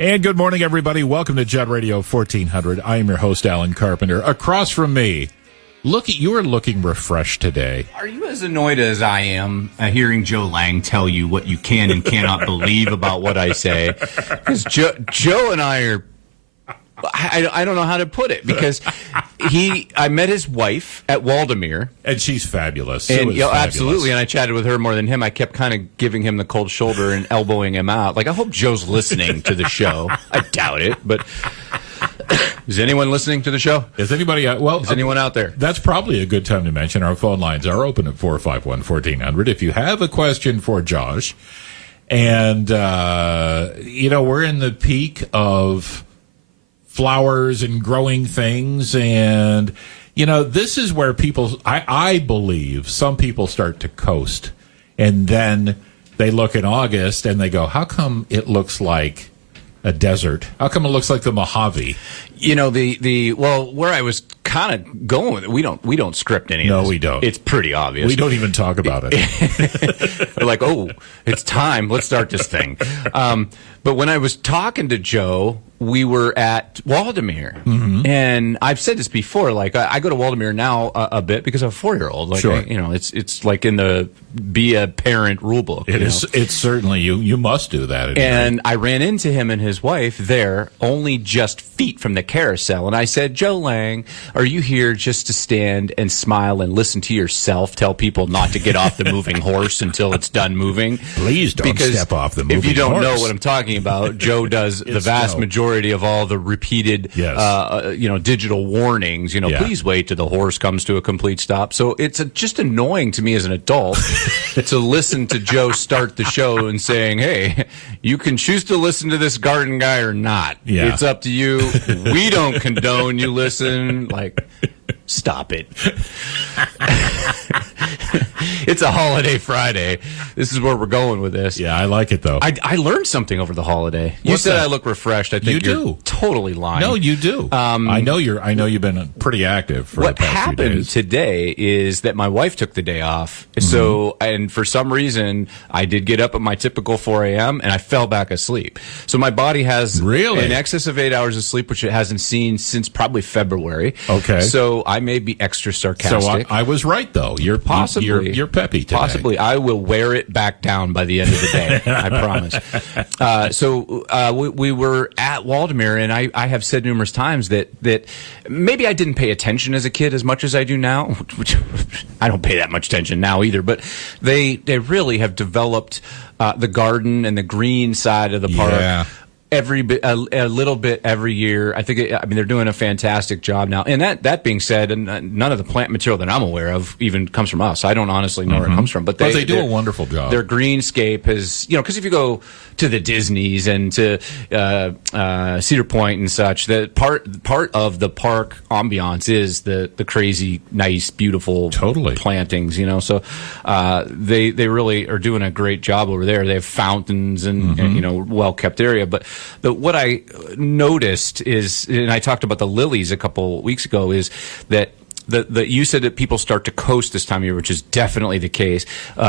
And good morning, everybody. Welcome to Jet Radio 1400. I am your host, Alan Carpenter. Across from me, you are looking refreshed today. Are you as annoyed as I am hearing Joe Lang tell you what you can and cannot believe about what I say? Because Joe and I are... I don't know how to put it, because I met his wife at Waldemere, and she's fabulous. And absolutely, and I chatted with her more than him. I kept kind of giving him the cold shoulder and elbowing him out. Like, I hope Joe's listening to the show. I doubt it, but is anyone listening to the show? Is anybody is anyone out there? That's probably a good time to mention our phone lines are open at 451-1400. If you have a question for Josh, and we're in the peak of flowers and growing things, and this is where I believe some people start to coast, and then they look in August and they go, how come it looks like a desert? How come it looks like the Mojave? Where I was kind of going with it, we don't script any of this. No, we don't. It's pretty obvious. We don't even talk about it. We're like, oh, it's time. Let's start this thing. But when I was talking to Joe, we were at Waldemere, and I've said this before. Like, I go to Waldemere now a bit because I have a 4-year-old. Like, sure. It's like in the be a parent rule book. It is. It's certainly you must do that. And I ran into him and his wife there, only just feet from the carousel, and I said, Joe Lang, are you here just to stand and smile and listen to yourself tell people not to get off the moving horse until it's done moving? Please don't step off the moving horse. If you don't know what I'm talking about, Joe does the vast majority of all the repeated, digital warnings. Please wait till the horse comes to a complete stop. So it's just annoying to me as an adult to listen to Joe start the show and saying, hey, you can choose to listen to this garden guy or not. Yeah. It's up to you. We don't condone you listen. Like, stop it. It's a holiday Friday. This is where we're going with this. Yeah, I like it, though. I learned something over the holiday. You said I look refreshed. I think you're totally lying. No, you do. I know you've been pretty active for the past few days. What happened today is that my wife took the day off. So, and for some reason, I did get up at my typical 4 a.m. and I fell back asleep. So my body has in excess of 8 hours of sleep, which it hasn't seen since probably February. Okay. So I may be extra sarcastic. So I was right, though. You're peppy today. Possibly. I will wear it back down by the end of the day. I promise. We were at Waldemere, and I have said numerous times that maybe I didn't pay attention as a kid as much as I do now, which I don't pay that much attention now either, but they really have developed the garden and the green side of the park. Yeah. A little bit every year. I think they're doing a fantastic job now. And that being said, and none of the plant material that I'm aware of even comes from us. I don't honestly know where it comes from, but they do a wonderful job. Their greenscape has, because if you go to the Disneys and to Cedar Point and such, that part of the park ambiance is the crazy, nice, beautiful plantings. So they really are doing a great job over there. They have fountains and well kept area, but what I noticed is, and I talked about the lilies a couple weeks ago, is that you said that people start to coast this time of year, which is definitely the case.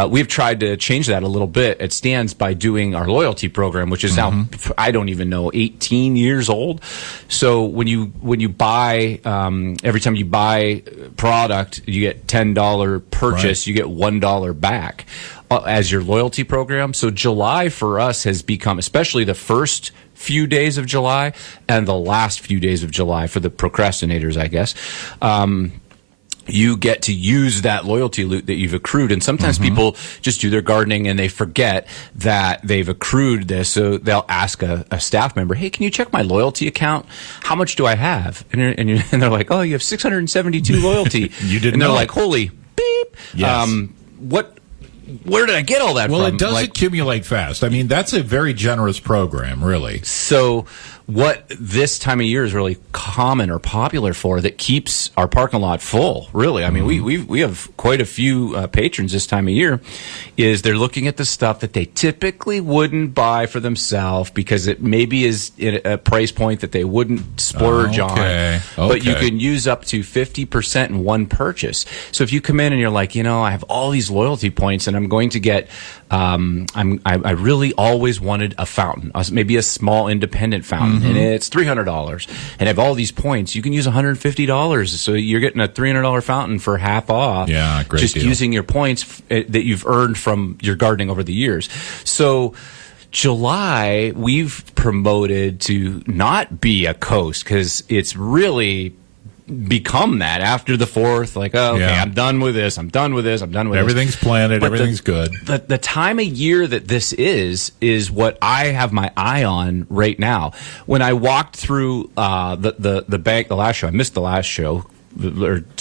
We've tried to change that a little bit at Stan's by doing our loyalty program, which is now, I don't even know, 18 years old. So when you buy, every time you buy product, you get $10 purchase, you get $1 back as your loyalty program. So July for us has become, especially the first few days of July and the last few days of July for the procrastinators, I guess. You get to use that loyalty loot that you've accrued. And sometimes people just do their gardening and they forget that they've accrued this. So they'll ask a staff member, hey, can you check my loyalty account? How much do I have? And they're like, oh, you have 672 loyalty. You didn't And they're know. like, holy beep. Yes. Where did I get all that from? Well, it does accumulate fast. I mean, that's a very generous program, really. So what this time of year is really common or popular for that keeps our parking lot full, really. I mean, we have quite a few patrons this time of year, is they're looking at the stuff that they typically wouldn't buy for themselves because it maybe is at a price point that they wouldn't splurge on. But you can use up to 50% in one purchase. So if you come in and you're like, I have all these loyalty points and I'm going to get. I really always wanted a fountain, maybe a small independent fountain, and it's $300. And I have all these points. You can use $150, so you're getting a $300 fountain for half off. Yeah, great just deal. using your points that you've earned from your gardening over the years. So July, we've promoted to not be a coast because it's really become that after the 4th. Like, oh, okay, Yeah. I'm done with this. I'm done with this. I'm done with Everything's this. planted. But Everything's good. The time of year that this is what I have my eye on right now. When I walked through the bank, the last show, I missed the last show. This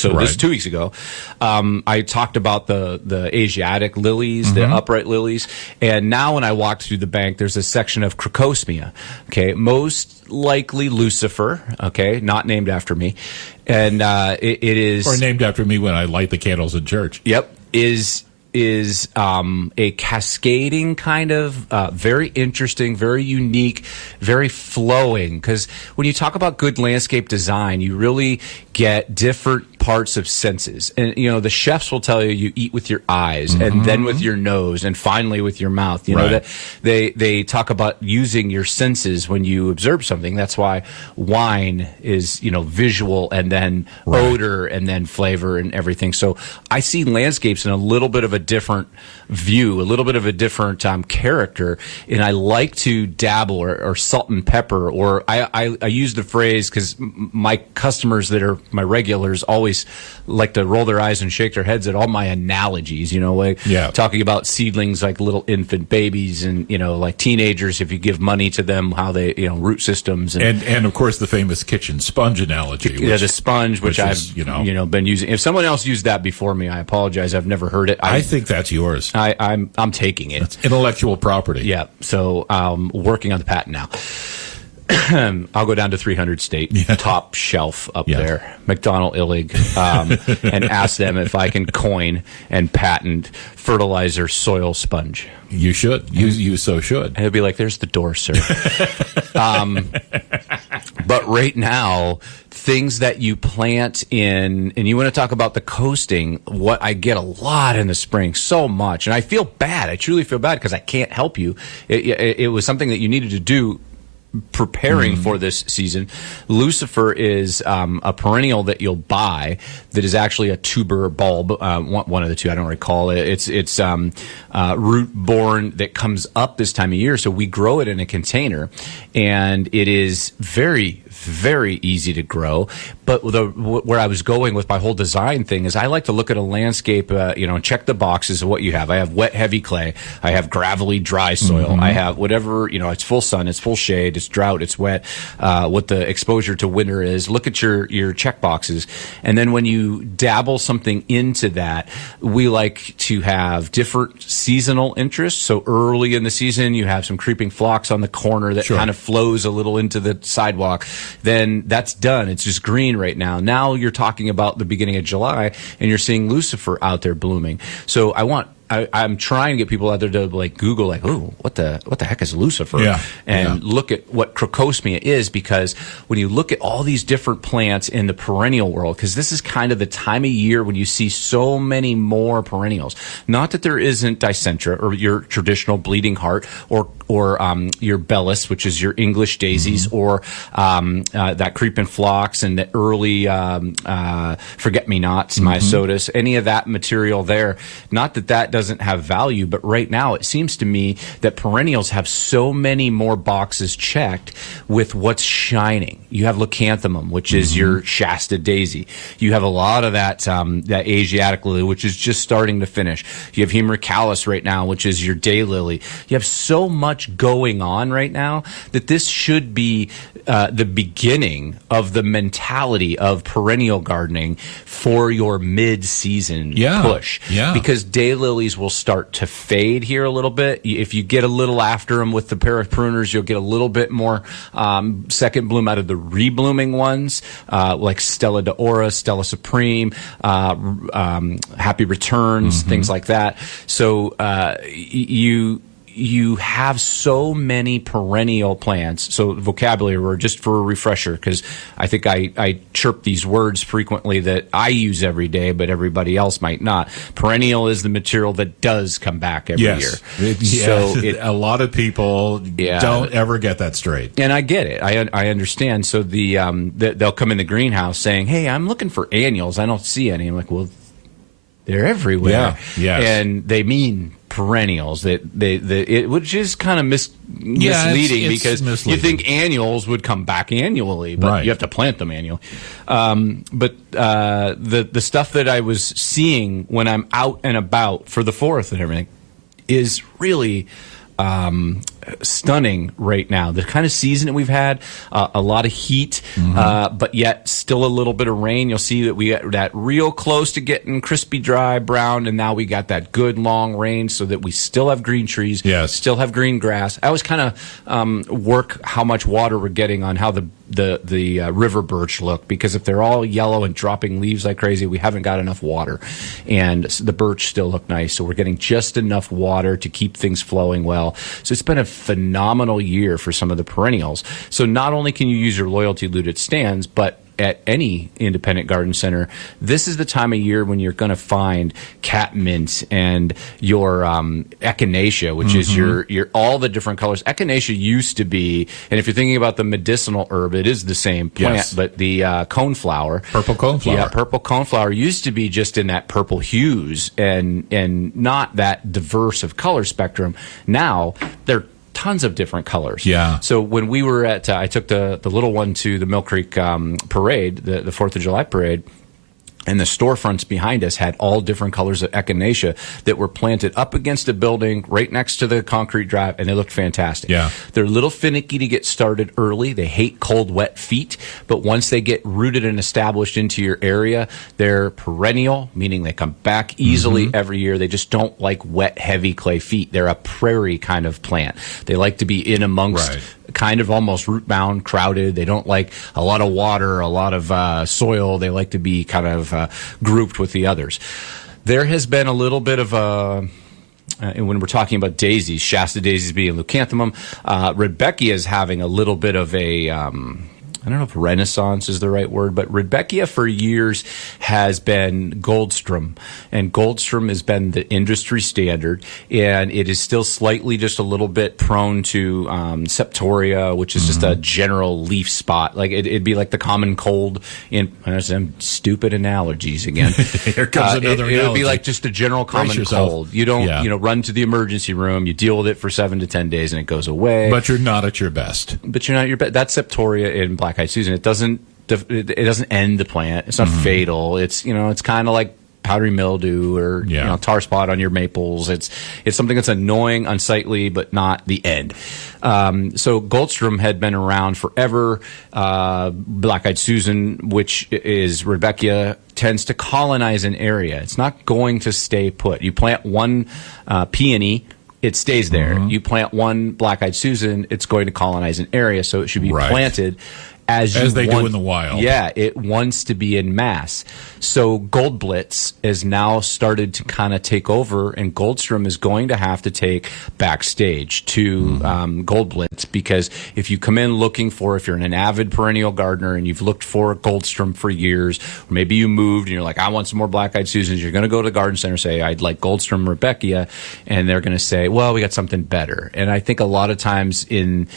Right. 2 weeks ago, I talked about the Asiatic lilies, the upright lilies, and now when I walked through the bank, there's a section of Crocosmia. Okay, most likely Lucifer. Okay, not named after me, and it is Or named after me when I light the candles in church. Yep, is a cascading kind of very interesting, very unique, very flowing. Because when you talk about good landscape design, you really get different parts of senses. And, the chefs will tell you you eat with your eyes and then with your nose and finally with your mouth. You know, Right. that they talk about using your senses when you observe something. That's why wine is, visual and then odor and then flavor and everything. So I see landscapes in a little bit of a different view, a little bit of a different character, and I like to dabble or salt and pepper, or I use the phrase because my customers that are my regulars always like to roll their eyes and shake their heads at all my analogies, talking about seedlings like little infant babies and, like teenagers, if you give money to them, how they, root systems. And of course, the famous kitchen sponge analogy. Yeah, the sponge, which I've is, been using. If someone else used that before me, I apologize. I've never heard it. I think that's yours. I'm taking it. It's intellectual property. Yeah. So working on the patent now. I'll go down to 300 State, top shelf up there, McDonnell Illig, and ask them if I can coin and patent fertilizer soil sponge. You should. You so should. And it'll be like, there's the door, sir. But right now, things that you plant in, and you want to talk about the coasting, what I get a lot in the spring, so much. And I feel bad. I truly feel bad because I can't help you. It was something that you needed to do preparing for this season. Lucifer is a perennial that you'll buy that is actually a tuber bulb, one of the two, I don't recall it. It's root borne that comes up this time of year, so we grow it in a container, and it is very, very easy to grow. But where I was going with my whole design thing is I like to look at a landscape, check the boxes of what you have. I have wet, heavy clay. I have gravelly, dry soil. I have whatever, it's full sun, it's full shade, it's drought, it's wet, what the exposure to winter is. Look at your check boxes. And then when you dabble something into that, we like to have different seasonal interests. So early in the season, you have some creeping phlox on the corner that kind of flows a little into the sidewalk. Then that's done. It's just green right now. Now you're talking about the beginning of July, and you're seeing Lucifer out there blooming. So I'm trying to get people out there to Google what the heck is Lucifer? Look at what Crocosmia is, because when you look at all these different plants in the perennial world, because this is kind of the time of year when you see so many more perennials. Not that there isn't Dicentra or your traditional bleeding heart or your Bellis, which is your English daisies, or that creeping phlox and the early forget-me-nots, myosotis, any of that material there. Not that doesn't have value, but right now it seems to me that perennials have so many more boxes checked with what's shining. You have leucanthemum, which is your Shasta daisy. You have a lot of that Asiatic lily, which is just starting to finish. You have Hemerocallis right now, which is your daylily. You have so much going on right now that this should be the beginning of the mentality of perennial gardening for your mid-season push. Yeah. Because daylilies will start to fade here a little bit. If you get a little after them with the pair of pruners, you'll get a little bit more second bloom out of the reblooming ones, like Stella d'Oro, Stella Supreme, Happy Returns, things like that. So you have so many perennial plants. So vocabulary word, just for a refresher, because I think I chirp these words frequently that I use every day, but everybody else might not. Perennial is the material that does come back every year. So a lot of people don't ever get that straight. And I get it. I understand. So they'll come in the greenhouse saying, "Hey, I'm looking for annuals. I don't see any." I'm like, "Well, they're everywhere." Yeah. Yes. And they mean perennials, which is kind of misleading, it's because misleading. you think annuals would come back annually, but Right. you have to plant them annually. But the stuff that I was seeing when I'm out and about for the 4th and everything is really stunning right now. The kind of season that we've had, a lot of heat, but yet still a little bit of rain. You'll see that we got that real close to getting crispy, dry, brown, and now we got that good long rain, so that we still have green trees, still have green grass. I always kind of work how much water we're getting on how the river birch look, because if they're all yellow and dropping leaves like crazy, we haven't got enough water. And the birch still look nice, so we're getting just enough water to keep things flowing well. So it's been a phenomenal year for some of the perennials. So not only can you use your loyalty looted stands, but at any independent garden center, this is the time of year when you're going to find catmint and your echinacea, which is your all the different colors. Echinacea used to be, and if you're thinking about the medicinal herb, it is the same plant, but the coneflower, purple coneflower, purple coneflower used to be just in that purple hues and not that diverse of color spectrum. Now they're tons of different colors. Yeah. So when we were at, I took the little one to the Mill Creek parade, the 4th of July parade, and the storefronts behind us had all different colors of echinacea that were planted up against a building right next to the concrete drive, and they looked fantastic. Yeah. They're a little finicky to get started early. They hate cold, wet feet, but once they get rooted and established into your area, they're perennial, meaning they come back easily every year. They just don't like wet, heavy clay feet. They're a prairie kind of plant. They like to be in amongst kind of almost root bound, crowded. They don't like a lot of water, a lot of soil. They like to be kind of grouped with the others. There has been a little bit of a, and when we're talking about daisies, Shasta daisies being leucanthemum, Rudbeckia is having a little bit of a, I don't know if renaissance is the right word, but Rudbeckia for years has been Goldstrom, and Goldstrom has been the industry standard, and it is still slightly just a little bit prone to septoria, which is just a general leaf spot. Like it'd be like the common cold in some stupid analogies again. Here comes another analogy. It would be like just a general common cold. You don't run to the emergency room, you deal with it for 7 to 10 days, and it goes away. But you're not at your best. That's septoria in black-eyed Susan. It doesn't end the plant. It's not fatal. It's it's kind of like powdery mildew or tar spot on your maples. It's something that's annoying, unsightly, but not the end. So Goldstrom had been around forever. Black-eyed Susan, which is Rudbeckia, tends to colonize an area. It's not going to stay put. You plant one peony, it stays there. You plant one black-eyed Susan, it's going to colonize an area, so it should be planted as they do in the wild. Yeah, it wants to be in mass. So Gold Blitz has now started to kind of take over, and Goldstrom is going to have to take backstage to Gold Blitz, because if you come in looking for, if you're an avid perennial gardener and you've looked for Goldstrom for years, or maybe you moved and you're like, I want some more black-eyed Susans, you're going to go to the garden center and say, I'd like Goldstrom Rudbeckia, and they're going to say, well, we got something better. And I think a lot of times in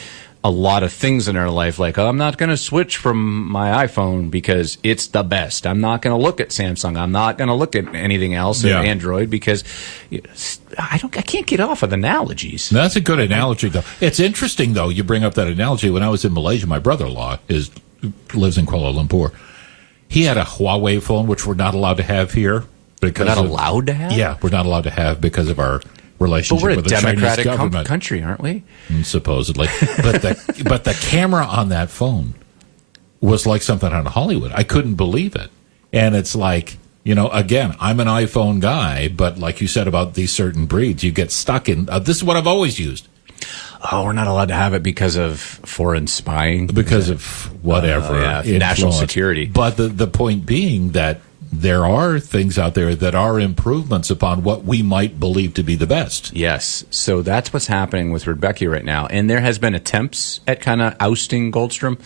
a lot of things in our life, like, oh, I'm not going to switch from my iPhone because it's the best. I'm not going to look at Samsung. I'm not going to look at anything else, Android, because I can't get off of analogies. That's a good analogy, though. It's interesting, though, you bring up that analogy. When I was in Malaysia, my brother-in-law lives in Kuala Lumpur. He had a Huawei phone, which we're not allowed to have here. We're not allowed to have? Yeah, we're not allowed to have because of our relationship with the Chinese government. But we're a democratic country, aren't we? Supposedly. But the camera on that phone was like something out of Hollywood. I couldn't believe it. And it's like, again, I'm an iPhone guy, but like you said about these certain breeds, you get stuck in, this is what I've always used. Oh, we're not allowed to have it because of foreign spying? Because of whatever. National security. But the point being that there are things out there that are improvements upon what we might believe to be the best. Yes. So that's what's happening with Rebecca right now. And there has been attempts at kind of ousting Goldstrom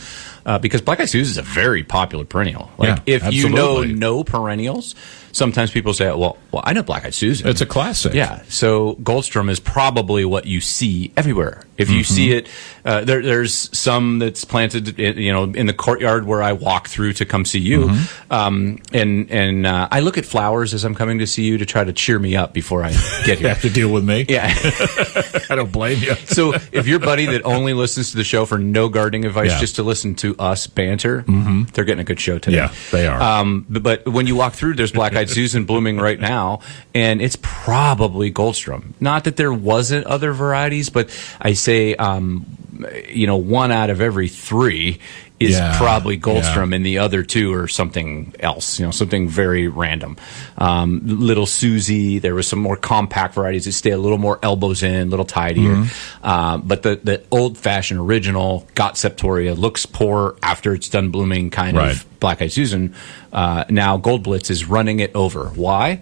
because Black Eyed Susan is a very popular perennial. Like, Yeah, if absolutely. you know perennials, sometimes people say, well, I know Black Eyed Susan. It's a classic. Yeah. So Goldstrom is probably what you see everywhere. If you see it, there's some that's planted, in the courtyard where I walk through to come see you. And I look at flowers as I'm coming to see you to try to cheer me up before I get You here. have to deal with me. Yeah. I don't blame you. So if you're buddy that only listens to the show for no gardening advice, Yeah. just to listen to us banter, they're getting a good show today. Yeah, they are. But when you walk through, there's Black-Eyed Susan blooming right now, and it's probably Goldstrom. Not that there wasn't other varieties, but I say, 1 out of every 3 is Yeah, probably Goldstrom, yeah. and the other 2 are something else, something very random. Little Susie, there was some more compact varieties that stay a little more elbows in, a little tidier. But the old-fashioned original got Septoria, looks poor after it's done blooming, kind Right. of Black-Eyed Susan. Now Gold Blitz is running it over. Why?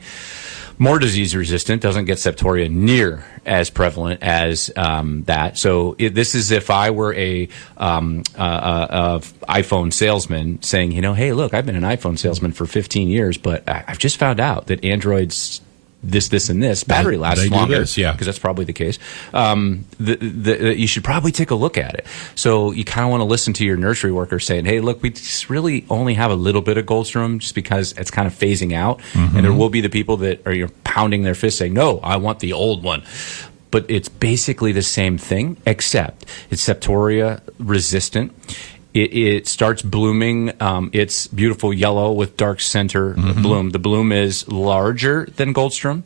More disease resistant, doesn't get Septoria near as prevalent as that. So this is if I were a iPhone salesman saying, hey, look, I've been an iPhone salesman for 15 years, but I've just found out that Android's this, and this. Battery lasts they do longer, this, yeah. because that's probably the case. You should probably take a look at it. So you kind of want to listen to your nursery worker saying, hey, look, we just really only have a little bit of Goldstrom just because it's kind of phasing out. And there will be the people that are pounding their fists saying, no, I want the old one. But it's basically the same thing, except it's Septoria resistant. It starts blooming. It's beautiful yellow with dark center bloom. The bloom is larger than Goldstrom.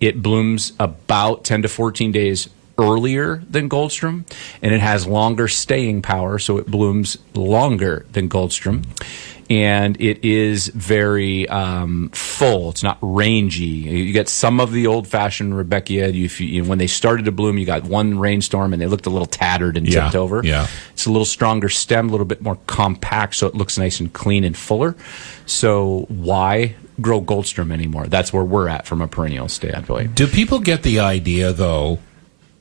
It blooms about 10 to 14 days earlier than Goldstrom, and it has longer staying power, so it blooms longer than Goldstrom. And it is very full. It's not rangy. You get some of the old-fashioned Rebecca. When they started to bloom, you got one rainstorm, and they looked a little tattered and tipped over. Yeah. It's a little stronger stem, a little bit more compact, so it looks nice and clean and fuller. So why grow Goldstrom anymore? That's where we're at from a perennial standpoint. Do people get the idea, though,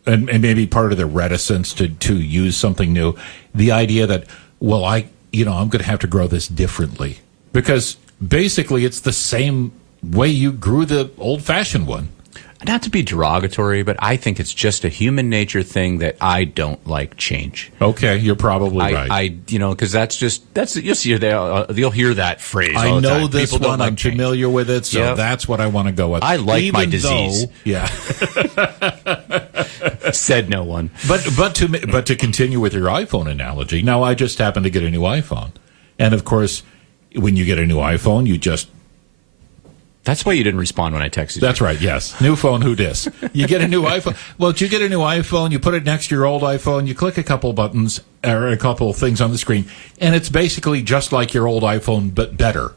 and maybe part of the reticence to use something new, the idea that, well, I'm going to have to grow this differently? Because basically it's the same way you grew the old-fashioned one. Not to be derogatory, but I think it's just a human nature thing that I don't like change. Okay, you're probably right. Because you'll see you'll hear that phrase all I the know time. this People don't one. like I'm change. familiar with it, so Yep. that's what I want to go with. I like my Even disease. though- yeah. Said no one. But to continue with your iPhone analogy, now I just happened to get a new iPhone, and of course, when you get a new iPhone, you just That's why you didn't respond when I texted you. That's right, yes. New phone, who dis? You get a new iPhone. Well, you get a new iPhone, you put it next to your old iPhone, you click a couple buttons, or a couple things on the screen, and it's basically just like your old iPhone, but better.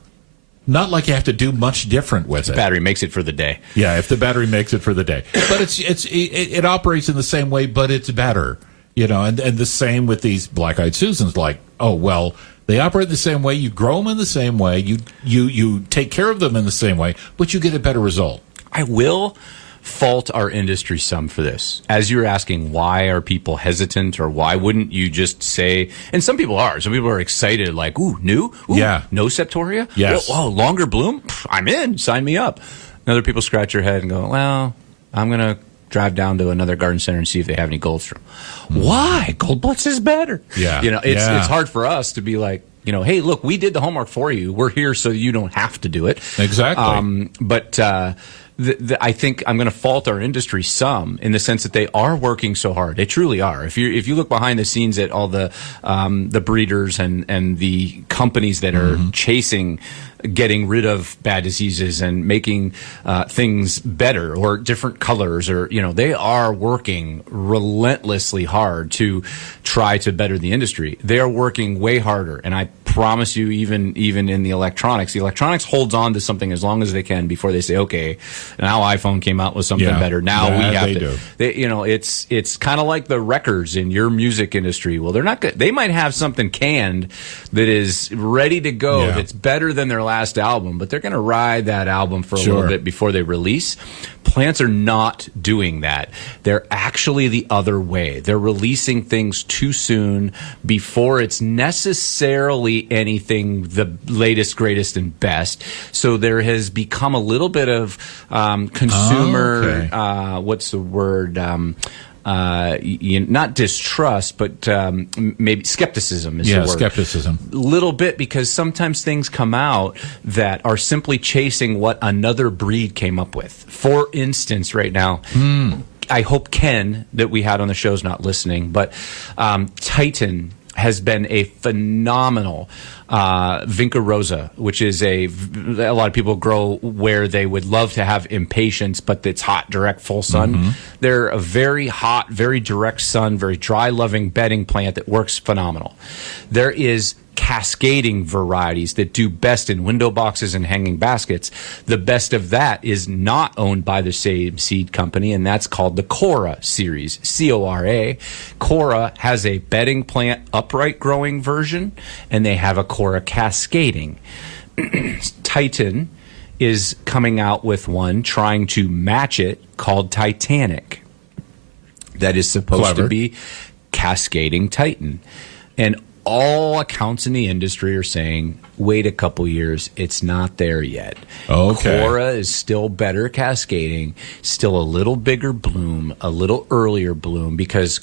Not like you have to do much different with it. Battery makes it for the day. Yeah, if the battery makes it for the day. But it operates in the same way, but it's better. And the same with these Black-Eyed Susans, like, oh, well, they operate the same way. You grow them in the same way. You take care of them in the same way, but you get a better result. I will fault our industry some for this. As you're asking, why are people hesitant, or why wouldn't you just say, and some people are. Some people are excited, like, ooh, new? Ooh, Yeah. no Septoria? Yes. Oh, longer bloom? Pff, I'm in. Sign me up. And other people scratch their head and go, well, I'm going to drive down to another garden center and see if they have any Goldstrom. Why? Gold Blitz is better. Yeah. It's hard for us to be like, hey, look, we did the homework for you. We're here so you don't have to do it. Exactly. But I think I'm going to fault our industry some in the sense that they are working so hard. They truly are. If you look behind the scenes at all the breeders and the companies that are chasing getting rid of bad diseases and making things better or different colors, or they are working relentlessly hard to try to better the industry. They are working way harder, and I promise you, even in the electronics holds on to something as long as they can before they say, okay, now iPhone came out with something better. Now we have to. It's kind of like the records in your music industry. Well, they're not good. They might have something canned that is ready to go. That's better than their last album, but they're going to ride that album for a little bit before they release. Plants are not doing that. They're actually the other way. They're releasing things too soon before it's necessarily anything the latest, greatest, and best. So there has become a little bit of consumer, what's the word? Not distrust, but maybe skepticism is the word. Skepticism. Little bit, because sometimes things come out that are simply chasing what another breed came up with. For instance, right now, I hope Ken, that we had on the show, is not listening, but Titan has been a phenomenal Vinca Rosa, which is a lot of people grow where they would love to have impatiens, but it's hot, direct, full sun. They're a very hot, very direct sun, very dry, loving bedding plant that works phenomenal. There is cascading varieties that do best in window boxes and hanging baskets. The best of that is not owned by the same seed company, and that's called the Cora series, Cora. Cora has a bedding plant upright growing version, and they have a Cora cascading. Titan is coming out with one trying to match it called Titanic. That is supposed to be cascading Titan. And all accounts in the industry are saying, wait a couple years, it's not there yet. Okay. Cora is still better cascading, still a little bigger bloom, a little earlier bloom, because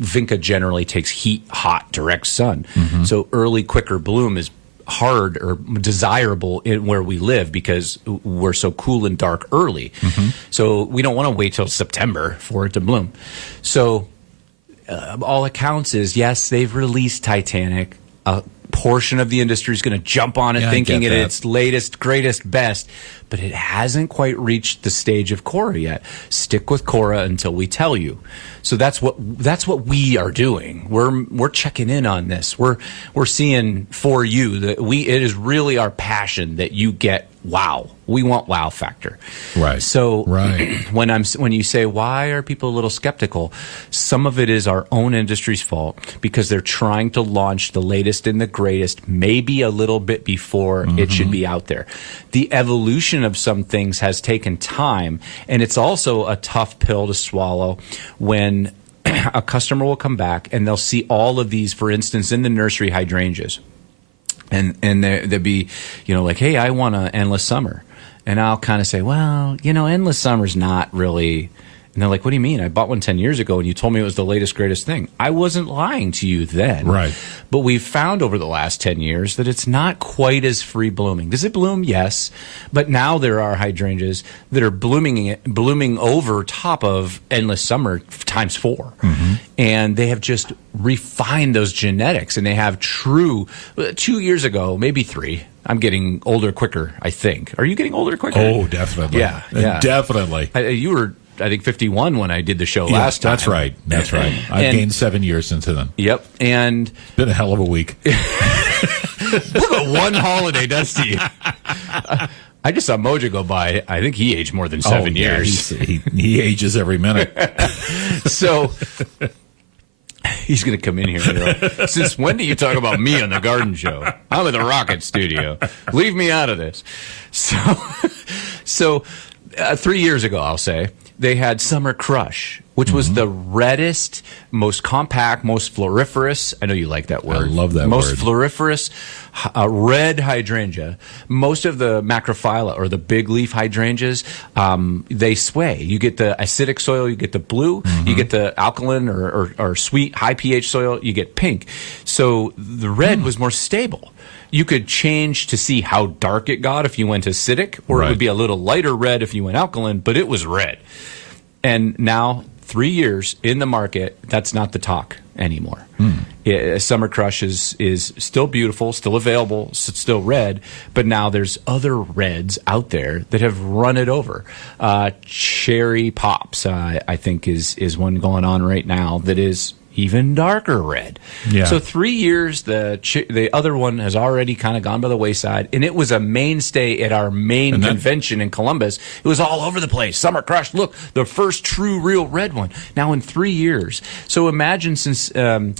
Vinca generally takes heat, hot, direct sun. So early, quicker bloom is hard or desirable in where we live because we're so cool and dark early. So we don't want to wait till September for it to bloom. So all accounts is, yes, they've released Titanic. A portion of the industry is going to jump on it thinking it's its latest, greatest, best, but it hasn't quite reached the stage of Cora yet. Stick with Cora until we tell you. So that's what we are doing. We're checking in on this. We're seeing for you that it is really our passion that you get wow. We want wow factor. Right. So when you say, why are people a little skeptical, some of it is our own industry's fault because they're trying to launch the latest and the greatest maybe a little bit before it should be out there. The evolution of some things has taken time, and it's also a tough pill to swallow when a customer will come back and they'll see all of these, for instance, in the nursery hydrangeas. And they'd be, like, hey, I want an endless summer. And I'll kind of say, well, endless summer's not really. And they're like, what do you mean? I bought one 10 years ago and you told me it was the latest, greatest thing. I wasn't lying to you then. Right. But we've found over the last 10 years that it's not quite as free blooming. Does it bloom? Yes. But now there are hydrangeas that are blooming over top of endless summer times 4. And they have just refined those genetics, and they have 2 years ago, maybe 3. I'm getting older quicker, I think. Are you getting older quicker? Oh, definitely. Yeah. Definitely. You were, I think, 51 when I did the show last time. That's right. That's right. I've gained 7 years since then. Yep. And it's been a hell of a week. Look at one holiday, does to you. I just saw Mojo go by. I think he aged more than 7 years. He ages every minute. So he's going to come in here and go, since when do you talk about me on the Garden Show? I'm at the Rocket Studio. Leave me out of this. So 3 years ago, I'll say, they had Summer Crush, which was the reddest, most compact, most floriferous. I know you like that word. I love that most word. Most floriferous red hydrangea. Most of the macrophylla, or the big leaf hydrangeas, they sway. You get the acidic soil, you get the blue, you get the alkaline or sweet, high pH soil, you get pink. So the red was more stable. You could change to see how dark it got if you went acidic, or it would be a little lighter red if you went alkaline, but it was red. And now, 3 years in the market, that's not the talk anymore. Summer Crush is still beautiful, still available, still red, but now there's other reds out there that have run it over. Cherry Pops, I think, is one going on right now that is, even darker red. Yeah. So 3 years, the other one has already kind of gone by the wayside, and it was a mainstay at our main convention in Columbus. It was all over the place. Summer Crush, look, the first true real red one. Now in 3 years. So imagine since the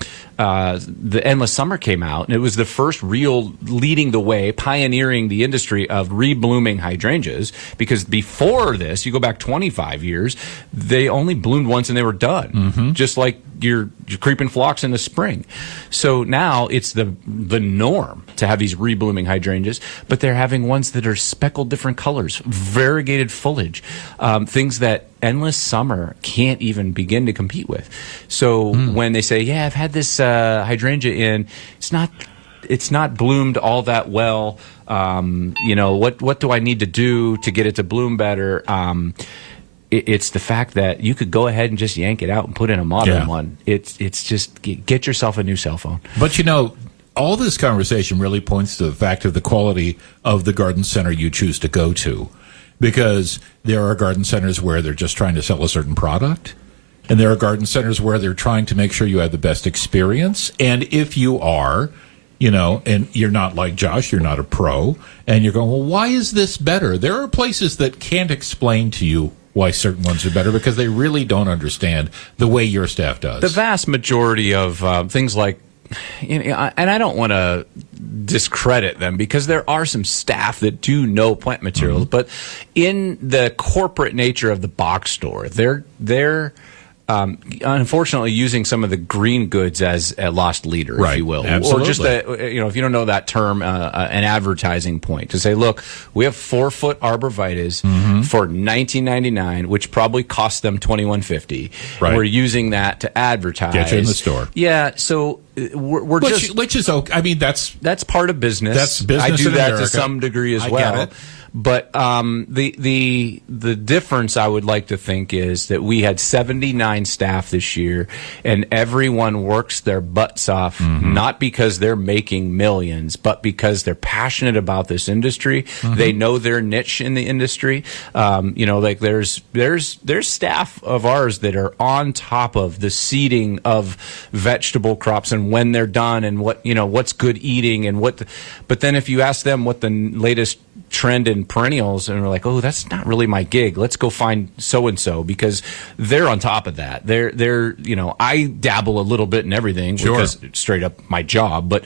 Endless Summer came out, and it was the first real leading the way, pioneering the industry of reblooming hydrangeas, because before this, you go back 25 years, they only bloomed once and they were done, just like your creeping phlox in the spring. So now it's the norm to have these reblooming hydrangeas, but they're having ones that are speckled different colors, variegated foliage, things that Endless Summer can't even begin to compete with. So when they say, yeah, I've had this hydrangea in, it's not bloomed all that well. What do I need to do to get it to bloom better? It's the fact that you could go ahead and just yank it out and put in a modern one. It's just get yourself a new cell phone. But all this conversation really points to the fact of the quality of the garden center you choose to go to, because there are garden centers where they're just trying to sell a certain product, and there are garden centers where they're trying to make sure you have the best experience. And if you are, and you're not like Josh, you're not a pro, and you're going, well, why is this better? There are places that can't explain to you why certain ones are better because they really don't understand the way your staff does. The vast majority of things like, and I don't want to discredit them because there are some staff that do know plant materials, but in the corporate nature of the box store, they're unfortunately using some of the green goods as a lost leader, if you will. Absolutely. Or just, if you don't know that term, an advertising point to say, look, we have 4-foot arborvitaes for $19.99, which probably cost them $21.50. Right. We're using that to advertise. Get you in the store. Yeah, so we're which is okay. I mean, that's part of business. That's business. I do in that America. to some degree as I well. get it. But the difference I would like to think is that we had 79 staff this year, and everyone works their butts off, not because they're making millions, but because they're passionate about this industry. They know their niche in the industry. Like there's staff of ours that are on top of the seeding of vegetable crops and when they're done and what's good eating and but then if you ask them what the latest trend in perennials, and we're like, oh, that's not really my gig. Let's go find so-and-so, because they're on top of that. They're I dabble a little bit in everything because it's straight up my job, but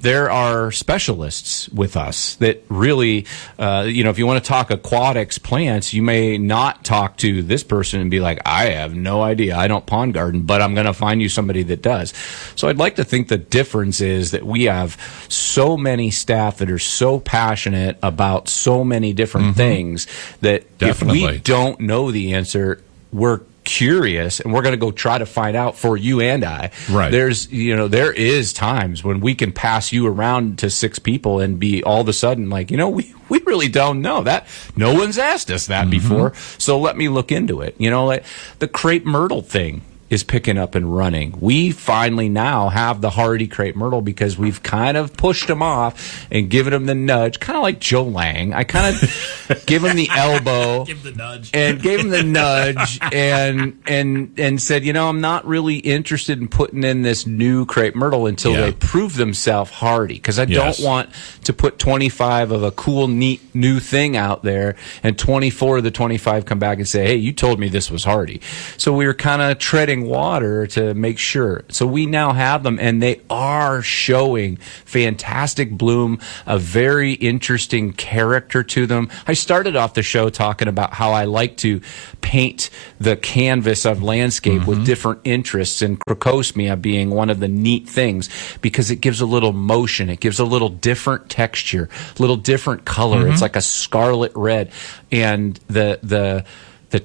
there are specialists with us that really, if you want to talk aquatics plants, you may not talk to this person and be like, I have no idea. I don't pond garden, but I'm going to find you somebody that does. So I'd like to think the difference is that we have so many staff that are so passionate about so many different things that if we don't know the answer, we're curious and we're going to go try to find out for you and I. Right. There is times when we can pass you around to 6 people and be all of a sudden like, we really don't know that. No one's asked us that before. So let me look into it. Like the crepe myrtle thing is picking up and running. We finally now have the hardy crepe myrtle because we've kind of pushed them off and given them the nudge, kind of like Joe Lang. I kind of give him the elbow, Give the nudge, and gave him the nudge, and said, I'm not really interested in putting in this new crepe myrtle until they prove themselves hardy, because I don't want to put 25 of a cool, neat new thing out there and 24 of the 25 come back and say, hey, you told me this was hardy. So we were kind of treading water to make sure. So we now have them, and they are showing fantastic bloom, a very interesting character to them. I started off the show talking about how I like to paint the canvas of landscape with different interests, and crocosmia being one of the neat things because it gives a little motion, it gives a little different texture, a little different color. It's like a scarlet red, and the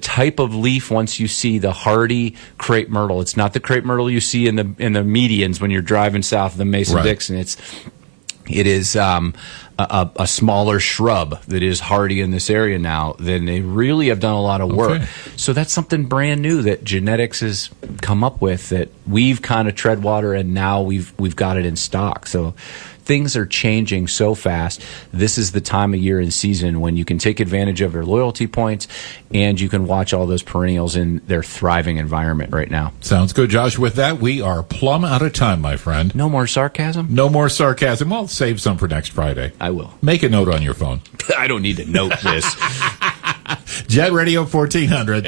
type of leaf, once you see the hardy crepe myrtle, it's not the crepe myrtle you see in the medians when you're driving south of the Mason-Dixon. It is a smaller shrub that is hardy in this area now, then they really have done a lot of work. Okay. So that's something brand new that genetics has come up with that we've kind of tread water, and now we've got it in stock. So things are changing so fast. This is the time of year and season when you can take advantage of your loyalty points, and you can watch all those perennials in their thriving environment right now. Sounds good, Josh. With that, we are plumb out of time, my friend. No more sarcasm? No more sarcasm. Well, save some for next Friday. I will. Make a note on your phone. I don't need to note this. Jet Radio 1400.